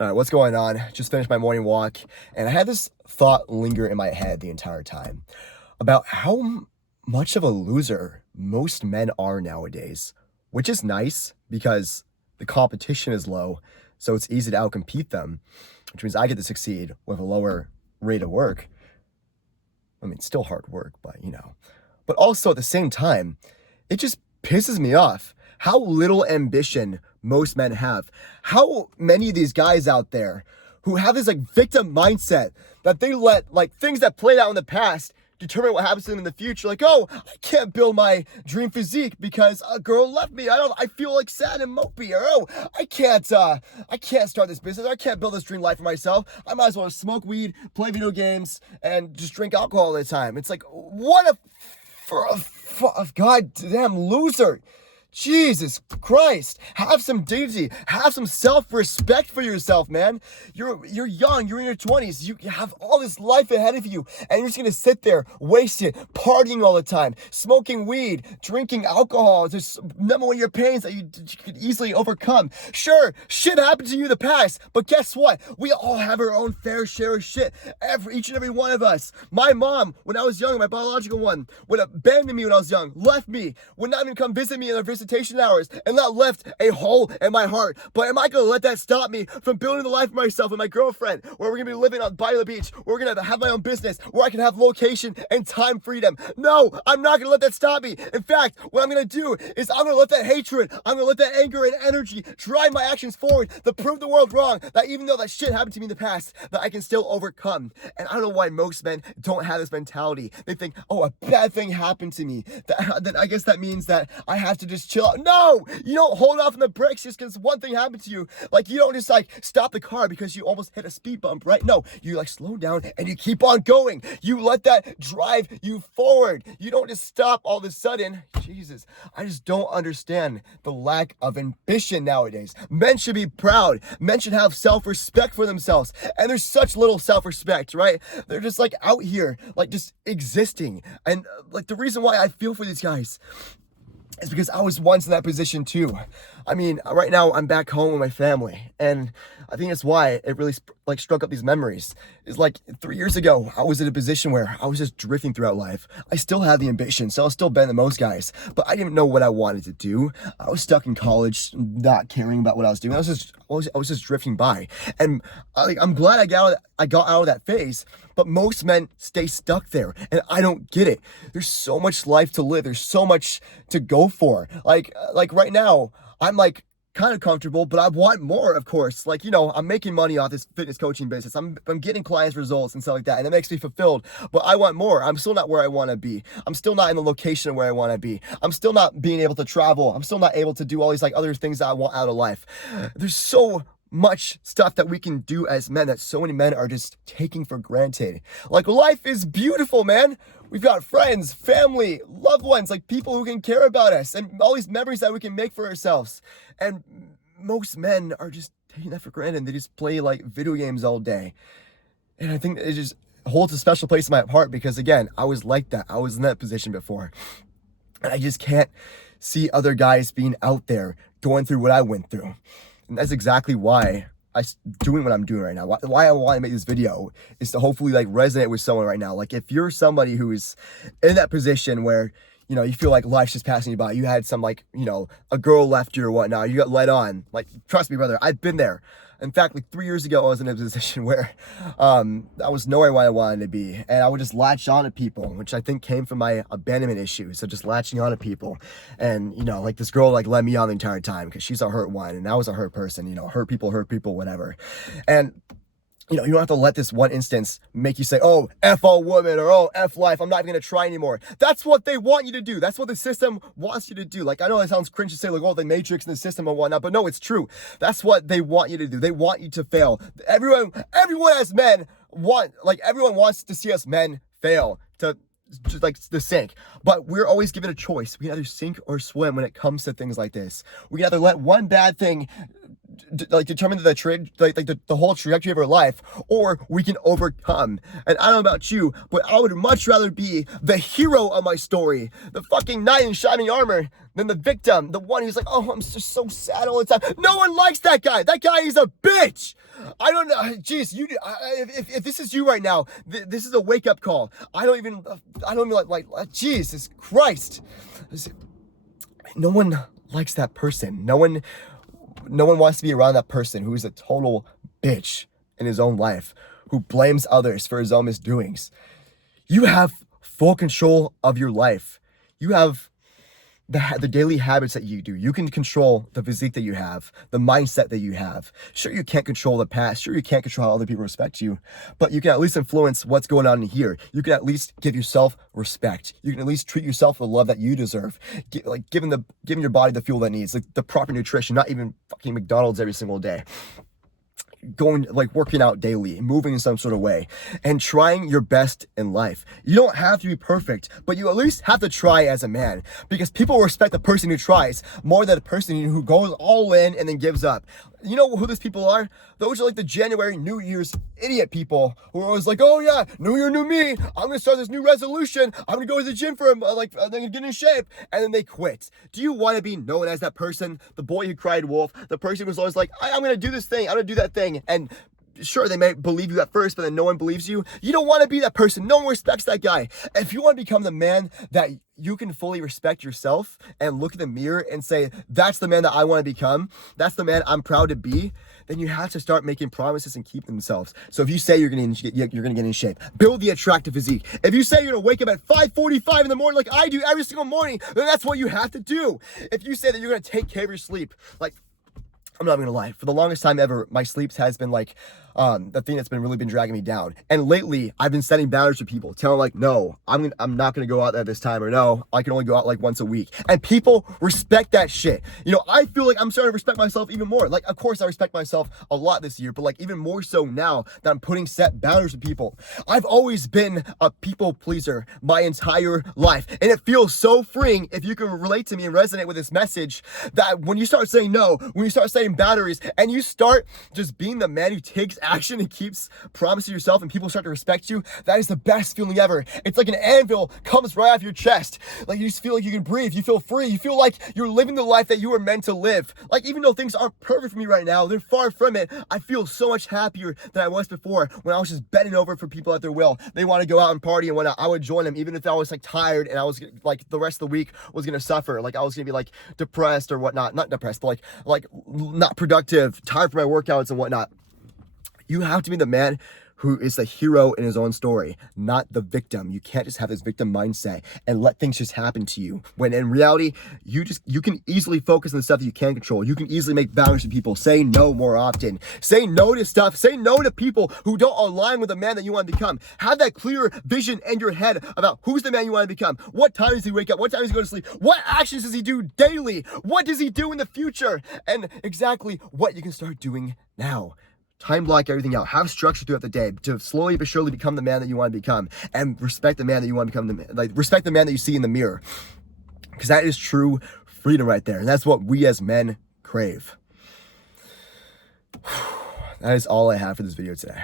All right, what's going on? Just finished my morning walk, and I had this thought linger in my head the entire time about how much of a loser most men are nowadays, which is nice because the competition is low, so it's easy to outcompete them, which means I get to succeed with a lower rate of work. I mean, it's still hard work, but. But also at the same time, it just pisses me off how little ambition most men have. How many of these guys out there who have this like victim mindset that they let like things that played out in the past determine what happens to them in the future. Like, oh, I can't build my dream physique because a girl left me. I feel like sad and mopey. Or oh, I can't start this business. I can't build this dream life for myself. I might as well smoke weed, play video games, and just drink alcohol all the time. It's like, what a goddamn loser. Jesus Christ, have some dignity, have some self-respect for yourself, man. You're young, you're in your 20s, you have all this life ahead of you, and you're just gonna sit there, waste it, partying all the time, smoking weed, drinking alcohol. There's number one of your pains that you could easily overcome. Sure, shit happened to you in the past, but guess what? We all have our own fair share of shit. Each and every one of us. My mom, when I was young, my biological one, would abandon me when I was young, left me, would not even come visit me in their visitation hours, and that left a hole in my heart. But am I gonna let that stop me from building the life for myself and my girlfriend, where we're gonna be living by the beach, where we're gonna have my own business, where I can have location and time freedom? No, I'm not gonna let that stop me. In fact, what I'm gonna do is I'm gonna let that hatred, I'm gonna let that anger and energy drive my actions forward to prove the world wrong, that even though that shit happened to me in the past, that I can still overcome. And I don't know why most men don't have this mentality. They think, oh, a bad thing happened to me, then I guess that means that I have to just chill out. No, you don't hold off on the brakes just because one thing happened to you. Like, you don't just like stop the car because you almost hit a speed bump, right? No, you like slow down and you keep on going. You let that drive you forward. You don't just stop all of a sudden. Jesus, I just don't understand the lack of ambition nowadays. Men should be proud. Men should have self-respect for themselves. And there's such little self-respect, right? They're just like out here, like just existing. And like the reason why I feel for these guys is because I was once in that position too. I mean, right now I'm back home with my family, and I think that's why it really struck up these memories. It's like 3 years ago, I was in a position where I was just drifting throughout life. I still had the ambition, so I was still better than most guys, but I didn't know what I wanted to do. I was stuck in college, not caring about what I was doing. I was just drifting by, and I'm glad I got out of that phase. But most men stay stuck there, and I don't get it. There's so much life to live. There's so much to go for. Like right now, I'm like kind of comfortable, but I want more, of course. Like, I'm making money off this fitness coaching business. I'm getting clients results and stuff like that, and it makes me fulfilled. But I want more. I'm still not where I want to be. I'm still not in the location where I want to be. I'm still not being able to travel. I'm still not able to do all these like other things that I want out of life. There's so much stuff that we can do as men that so many men are just taking for granted. Like, life is beautiful, man. We've got friends, family, loved ones, like people who can care about us, and all these memories that we can make for ourselves. And most men are just taking that for granted. They just play like video games all day. And I think it just holds a special place in my heart because, again, I was like that. I was in that position before. And I just can't see other guys being out there going through what I went through. And that's exactly why I'm doing what I'm doing right now. Why I want to make this video is to hopefully like resonate with someone right now. Like, if you're somebody who is in that position where, you feel like life's just passing you by. You had some like, a girl left you or whatnot. You got led on. Like, trust me, brother, I've been there. In fact, like 3 years ago, I was in a position where I was nowhere where I wanted to be. And I would just latch on to people, which I think came from my abandonment issues. So just latching on to people. And, like this girl like led me on the entire time because she's a hurt one. And I was a hurt person, hurt people, whatever. And you don't have to let this one instance make you say, oh, F all women, or oh, F life, I'm not even going to try anymore. That's what they want you to do. That's what the system wants you to do. Like, I know that sounds cringe to say, like, oh, the matrix and the system and whatnot, but no, it's true. That's what they want you to do. They want you to fail. Everyone as men everyone wants to see us men fail, to just like the sink. But we're always given a choice. We can either sink or swim when it comes to things like this. We can either let one bad thing determine the whole trajectory of our life, or we can overcome. And I don't know about you, but I would much rather be the hero of my story, the fucking knight in shining armor, than the victim, the one who's like, oh, I'm just so sad all the time. No one likes that guy. That guy is a bitch. I don't know. Jeez, if this is you right now, this is a wake up call. I don't even Jesus Christ. No one likes that person. No one wants to be around that person who is a total bitch in his own life, who blames others for his own misdoings. You have full control of your life. You have the daily habits that you do. You can control the physique that you have, the mindset that you have. Sure, you can't control the past. Sure, you can't control how other people respect you, but you can at least influence what's going on in here. You can at least give yourself respect. You can at least treat yourself with the love that you deserve. Giving your body the fuel that it needs, like the proper nutrition, not even fucking McDonald's every single day. Working out daily, moving in some sort of way, and trying your best in life. You don't have to be perfect, but you at least have to try as a man, because people respect the person who tries more than the person who goes all in and then gives up. You know who those people are? Those are like the January New Year's idiot people who are always like, oh yeah, New Year, new me. I'm going to start this new resolution. I'm going to go to the gym for I'm going to get in shape. And then they quit. Do you want to be known as that person? The boy who cried wolf, the person who was always like, I'm going to do this thing. I'm going to do that thing. And sure, they may believe you at first, but then no one believes you. You don't want to be that person. No one respects that guy. If you want to become the man that you can fully respect yourself and look in the mirror and say, that's the man that I want to become, that's the man I'm proud to be, then you have to start making promises and keep themselves. So if you say you're going to get in shape, build the attractive physique. If you say you're going to wake up at 5:45 in the morning like I do every single morning, then that's what you have to do. If you say that you're going to take care of your sleep, I'm not even gonna lie, for the longest time ever, my sleeps has been the thing that's really been dragging me down. And lately, I've been setting boundaries for people, telling no, I'm not gonna go out there this time, or no, I can only go out once a week. And people respect that shit. You know, I feel like I'm starting to respect myself even more. Of course I respect myself a lot this year, but even more so now that I'm putting set boundaries with people. I've always been a people pleaser my entire life. And it feels so freeing if you can relate to me and resonate with this message, that when you start saying no, when you start saying boundaries, and you start just being the man who takes action and keeps promising yourself, and people start to respect you, that is the best feeling ever. It's like an anvil comes right off your chest. You just feel like you can breathe. You feel free. You feel like you're living the life that you were meant to live. Even though things aren't perfect for me right now, they're far from it. I feel so much happier than I was before, when I was just bending over for people at their will. They want to go out and party and whatnot. I would join them, even if I was tired and I was the rest of the week was gonna suffer. I was gonna be depressed or whatnot. Not depressed, but not productive, tired from my workouts and whatnot. You have to be the man who is the hero in his own story, not the victim. You can't just have this victim mindset and let things just happen to you, when in reality, you can easily focus on the stuff that you can control. You can easily make boundaries to people. Say no more often. Say no to stuff. Say no to people who don't align with the man that you want to become. Have that clear vision in your head about who's the man you want to become. What time does he wake up? What time does he go to sleep? What actions does he do daily? What does he do in the future? And exactly what you can start doing now. Time block everything out. Have structure throughout the day to slowly but surely become the man that you want to become, and respect the man that you want to become. Respect the man that you see in the mirror, because that is true freedom right there, and that's what we as men crave. That is all I have for this video today.